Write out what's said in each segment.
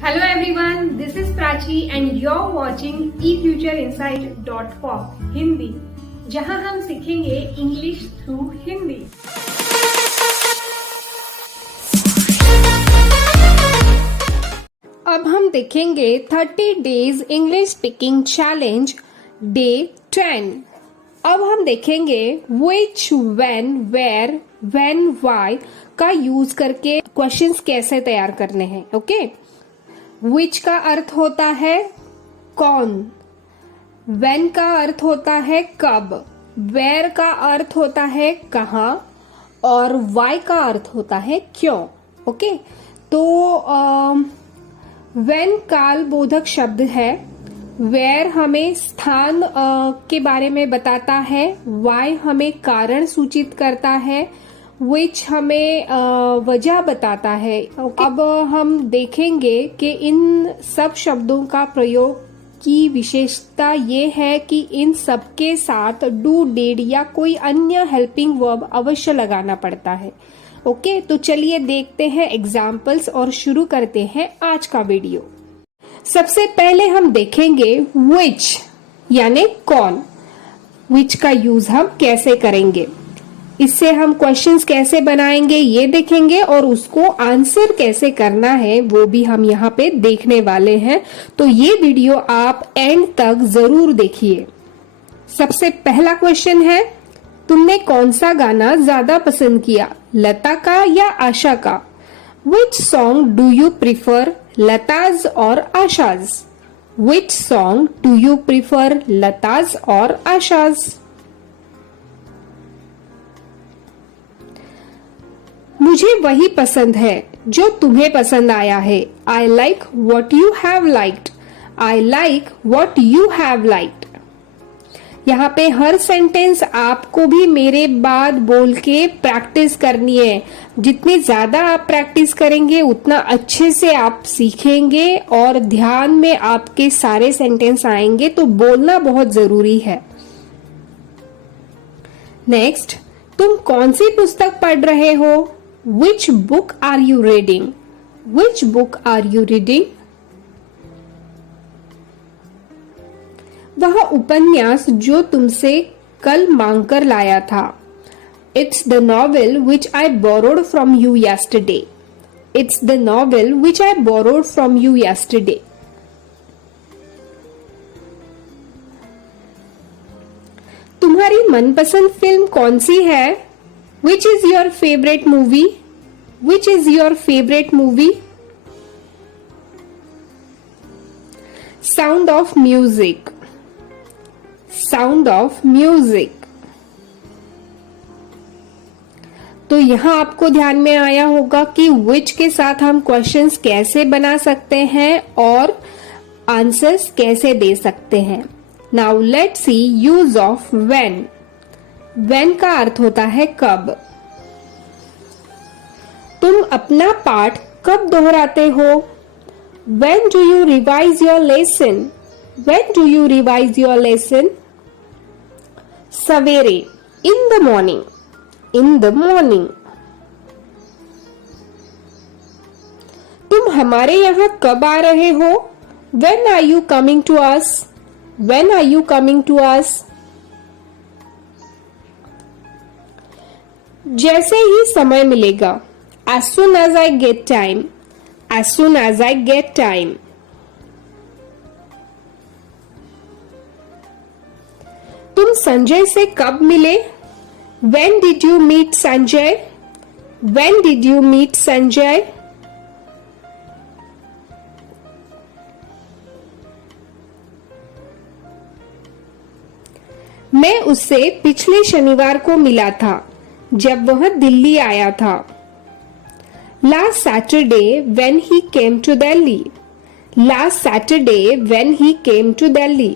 Hello everyone, this is Prachi and you're watching efutureinsight.com Hindi, जहां हम सीखेंगे इंग्लिश थ्रू हिंदी। अब हम देखेंगे 30 days English speaking challenge day 10। अब हम देखेंगे which, when, where, when, why का यूज करके क्वेश्चंस कैसे तैयार करने हैं। ओके, which का अर्थ होता है कौन, when का अर्थ होता है कब, where का अर्थ होता है कहाँ और why का अर्थ होता है क्यों। ओके, तो when काल बोधक शब्द है, where हमें स्थान के बारे में बताता है, why हमें कारण सूचित करता है, which हमें वजह बताता है। अब हम देखेंगे कि इन सब शब्दों का प्रयोग की विशेषता ये है कि इन सब के साथ डू, डिड या कोई अन्य हेल्पिंग वर्ब अवश्य लगाना पड़ता है। ओके, तो चलिए देखते हैं एग्जाम्पल्स और शुरू करते हैं आज का वीडियो। सबसे पहले हम देखेंगे which यानी कौन। which का यूज हम कैसे करेंगे, इससे हम क्वेश्चंस कैसे बनाएंगे ये देखेंगे और उसको आंसर कैसे करना है वो भी हम यहाँ पे देखने वाले हैं। तो ये वीडियो आप एंड तक जरूर देखिए। सबसे पहला क्वेश्चन है, तुमने कौन सा गाना ज्यादा पसंद किया, लता का या आशा का? Which song do you prefer, Lata's और Asha's? Which song do you prefer, Lata's और आशाज? मुझे वही पसंद है जो तुम्हें पसंद आया है। I like what you have liked. I like what you have liked. यहाँ पे हर सेंटेंस आपको भी मेरे बाद बोल के प्रैक्टिस करनी है। जितनी ज्यादा आप प्रैक्टिस करेंगे उतना अच्छे से आप सीखेंगे और ध्यान में आपके सारे सेंटेंस आएंगे, तो बोलना बहुत जरूरी है। नेक्स्ट, तुम कौन सी पुस्तक पढ़ रहे हो? Which book are you reading? Which book are you reading? वह उपन्यास जो तुमसे कल मांगकर लाया था। It's the novel which I borrowed from you yesterday. It's the novel which I borrowed from you yesterday. तुम्हारी मनपसंद फिल्म कौन सी है? Which is your favorite movie? Which is your favorite movie? Sound of music. Sound of music. तो यहाँ आपको ध्यान में आया होगा कि which के साथ हम क्वेश्चंस कैसे बना सकते हैं और आंसर्स कैसे दे सकते हैं। Now let's see use of when. when का अर्थ होता है कब। तुम अपना पाठ कब दोहराते हो? When do you revise your lesson? When do you revise your lesson? सवेरे, in the morning. In the morning. तुम हमारे यहाँ कब आ रहे हो? When are you coming to us? When are you coming to us? जैसे ही समय मिलेगा, as soon as I get time. As soon as I get time. तुम संजय से कब मिले? When did you meet Sanjay? When did you meet Sanjay? मैं उससे पिछले शनिवार को मिला था जब वह दिल्ली आया था। Last Saturday when he came to Delhi. Last Saturday when he came to Delhi.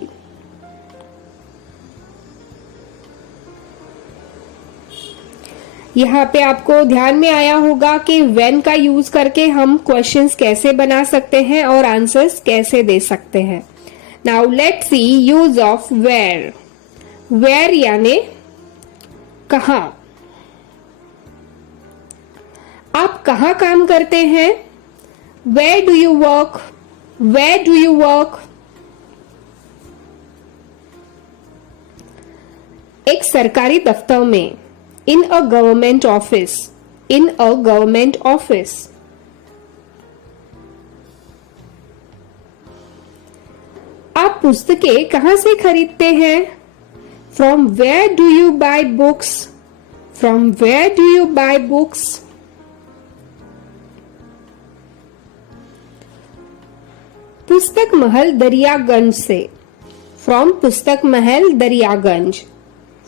यहाँ पे आपको ध्यान में आया होगा कि when का यूज करके हम क्वेश्चंस कैसे बना सकते हैं और आंसर्स कैसे दे सकते हैं। Now let's see use of where. Where यानी कहाँ। आप कहाँ काम करते हैं? Where do you work? Where do you work? एक सरकारी दफ्तर में, in a government office, in a government office. आप पुस्तकें कहां से खरीदते हैं? From where do you buy books? From where do you buy books? पुस्तक महल दरियागंज से, फ्रॉम पुस्तक महल दरियागंज,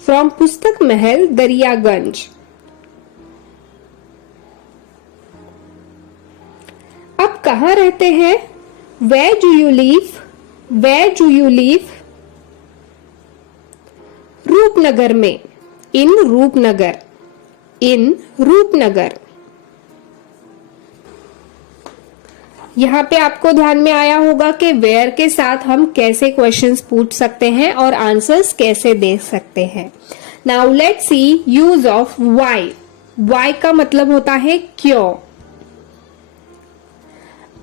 फ्रॉम पुस्तक महल दरियागंज। आप कहाँ रहते हैं? Where do you live? Where do you live? Rupnagar में, इन रूपनगर, इन रूपनगर। यहाँ पे आपको ध्यान में आया होगा कि वेयर के साथ हम कैसे क्वेश्चंस पूछ सकते हैं और आंसर्स कैसे दे सकते हैं। Now let's see use of why. Why का मतलब होता है क्यों।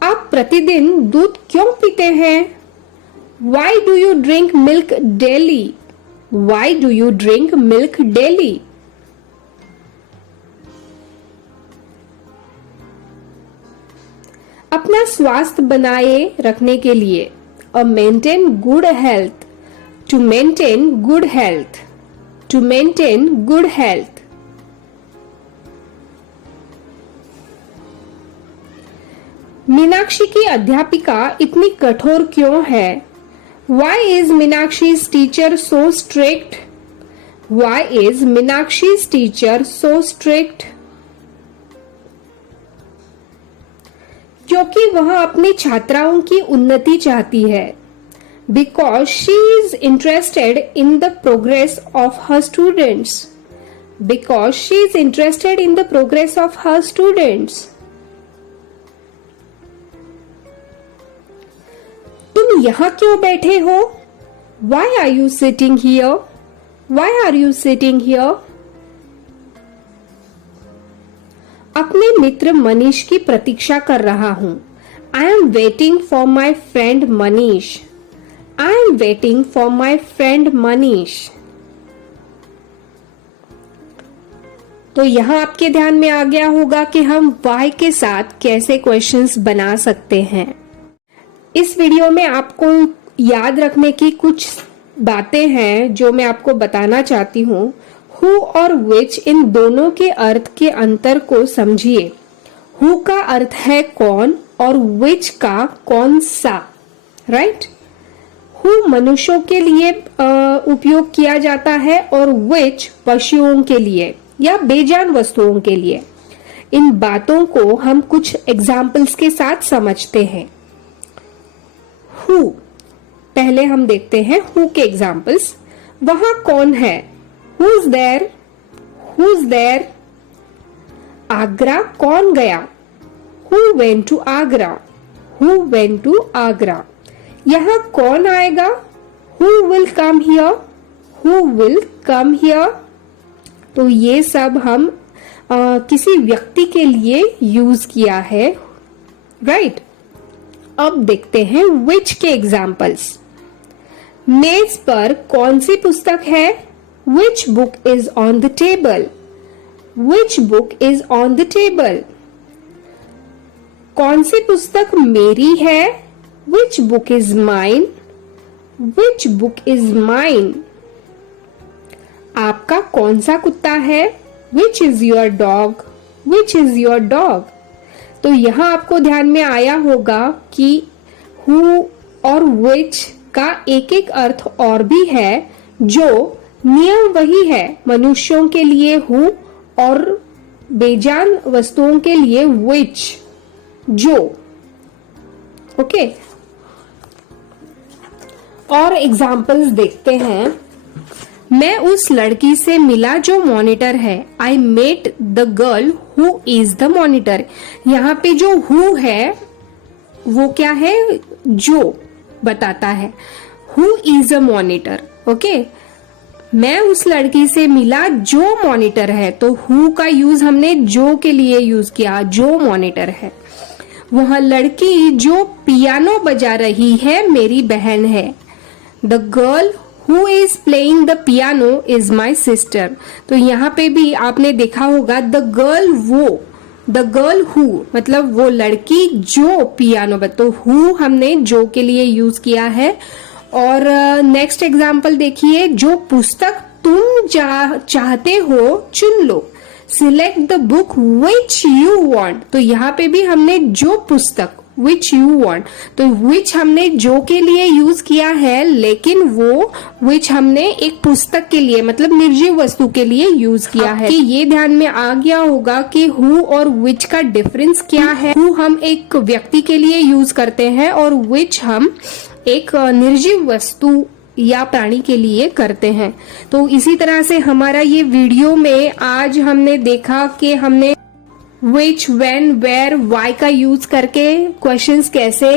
आप प्रतिदिन दूध क्यों पीते हैं? Why do you drink milk daily? Why do you drink milk daily? अपना स्वास्थ्य बनाए रखने के लिए, a maintain good health, to maintain good health, to maintain good health. Meenakshi की अध्यापिका इतनी कठोर क्यों है? Why is Meenakshi's teacher so strict? Why is Meenakshi's teacher so strict? क्योंकि वह अपनी छात्राओं की उन्नति चाहती है। Because she is interested in the progress of her students. Because she is interested in the progress of her students. तुम यहाँ क्यों बैठे हो? Why are you sitting here? Why are you sitting here? अपने मित्र मनीष की प्रतीक्षा कर रहा हूं। I am waiting for my friend Manish. I am waiting for my friend Manish. तो यहां आपके ध्यान में आ गया होगा कि हम why के साथ कैसे क्वेश्चंस बना सकते हैं। इस वीडियो में आपको याद रखने की कुछ बातें हैं जो मैं आपको बताना चाहती हूँ। हु और विच, इन दोनों के अर्थ के अंतर को समझिए। हु का अर्थ है कौन और विच का कौन सा, राइट। हु मनुष्यों के लिए उपयोग किया जाता है और विच पशुओं के लिए या बेजान वस्तुओं के लिए। इन बातों को हम कुछ एग्जाम्पल्स के साथ समझते हैं। हु, पहले हम देखते हैं हु के एग्जाम्पल्स। वहां कौन है? Who's there? Who's there? Agra कौन गया? Who went to Agra? Who went to Agra? यहाँ कौन आएगा? Who will come here? Who will come here? तो ये सब हम किसी व्यक्ति के लिए यूज किया है, राइट। अब देखते हैं which के एग्जाम्पल्स। मेज पर कौन सी पुस्तक है? Which book is on the table? Which book is on the table? कौन सी पुस्तक मेरी है? Which book is mine? Which book is mine? आपका कौन सा कुत्ता है? Which is your dog? Which is your dog? तो यहाँ आपको ध्यान में आया होगा कि who और which का एक एक अर्थ और भी है, जो नियम वही है। मनुष्यों के लिए हु और बेजान वस्तुओं के लिए विच, जो। ओके, और एग्जाम्पल्स देखते हैं। मैं उस लड़की से मिला जो मॉनिटर है। I met the girl who is the monitor. यहाँ पे जो हु है वो क्या है? जो बताता है। Who is a monitor. Okay, मैं उस लड़की से मिला जो मॉनिटर है, तो हु का यूज हमने जो के लिए यूज किया, जो मॉनिटर है। वह लड़की जो पियानो बजा रही है मेरी बहन है। The girl who is playing the piano is my sister. तो यहाँ पे भी आपने देखा होगा द गर्ल हु मतलब वो लड़की जो पियानो तो हु हमने जो के लिए यूज किया है। और नेक्स्ट एग्जाम्पल देखिए, जो पुस्तक तुम चाहते हो चुन लो। Select the book which you want. तो यहाँ पे भी हमने जो पुस्तक विच यू वांट, तो विच हमने जो के लिए यूज किया है, लेकिन वो विच हमने एक पुस्तक के लिए मतलब निर्जीव वस्तु के लिए यूज किया है। कि ये ध्यान में आ गया होगा कि हु और विच का डिफरेंस क्या है। हु हम एक व्यक्ति के लिए यूज करते हैं और विच हम एक निर्जीव वस्तु या प्राणी के लिए करते हैं। तो इसी तरह से हमारा ये वीडियो में आज हमने देखा कि हमने which, when, where, why का यूज करके क्वेश्चंस कैसे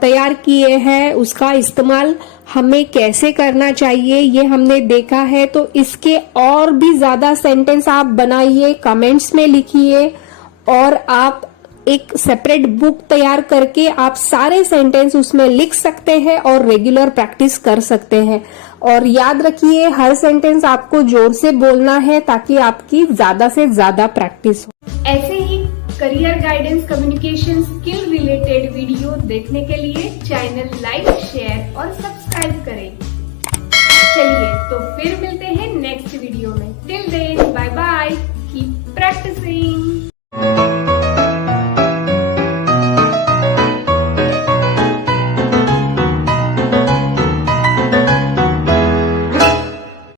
तैयार किए हैं, उसका इस्तेमाल हमें कैसे करना चाहिए ये हमने देखा है। तो इसके और भी ज्यादा सेंटेंस आप बनाइए, कमेंट्स में लिखिए और आप एक सेपरेट बुक तैयार करके आप सारे सेंटेंस उसमें लिख सकते हैं और रेगुलर प्रैक्टिस कर सकते हैं। और याद रखिए हर सेंटेंस आपको जोर से बोलना है ताकि आपकी ज्यादा से ज्यादा प्रैक्टिस हो। ऐसे ही career guidance communication skill related video देखने के लिए चैनल लाइक, शेयर और सब्सक्राइब करें। चलिए तो फिर मिलते हैं नेक्स्ट वीडियो में। Till then bye bye, keep practising.